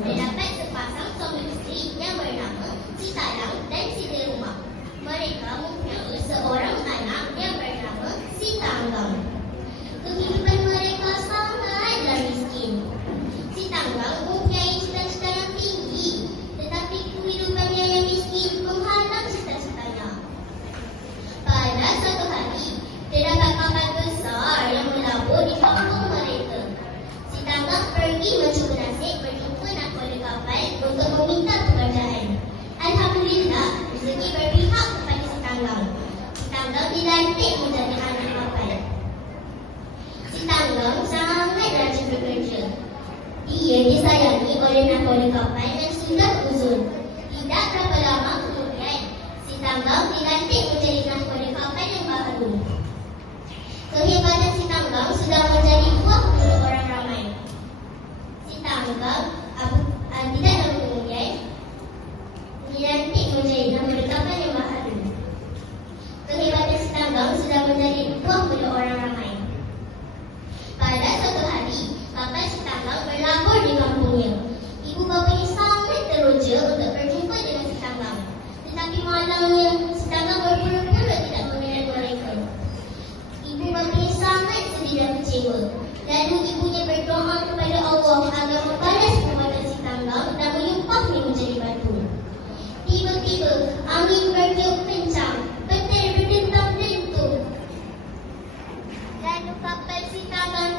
terdapat sepasang suami isteri yang bernama Si Talang dan Si Rumah. Mereka mempunyai seorang anak yang bernama Si Tanggang. Kehidupan mereka sangatlah miskin. Si Tanggang mempunyai cita-cita yang tinggi, tetapi kehidupannya yang miskin menghalang cita-citanya. Pada suatu hari, terdapat kapal besar yang melabur di kampung mereka. Si Tanggang pergi mencuba nasib berjumpa nahkoda kapal untuk meminta pekerjaan. Alhamdulillah, rezeki berpihak kepada Si Tanggang. Si Tanggang dilantik menjadi anak kapal. Si Tanggang sangat rajin bekerja. Dia disayangi oleh nahkoda kapal dan sudah uzur. Tidak berapa lama kemudian, Si Tanggang dilantik menjadi nahkoda kapal yang baru. Kehebatan Si Tanggang sudah menjadi buah mulut orang ramai. Si Tanggang tidak lama kemudian dilantik menjadi nahkoda kapal yang baru. Kehebatan Si Tanggang sudah menjadi buah mulut orang ramai. Pada suatu hari, kapal Si Tanggang berlabur di kampungnya. Ibu bapanya sangat teruja untuk berjumpa dengan Si Tanggang. Tetapi malangnya, Si Tanggang berpura-pura tidak mengenal mereka. Ibu bapanya sangat sedih dan kecewa. Lalu ibunya berdoa kepada Allah agar membalas perbuatan Si Tanggang dan menyumpahnya menjadi batu. Tiba-tiba, angin bertiup kencang, petir berdentang-dentung. Lalu kapal Si Tanggang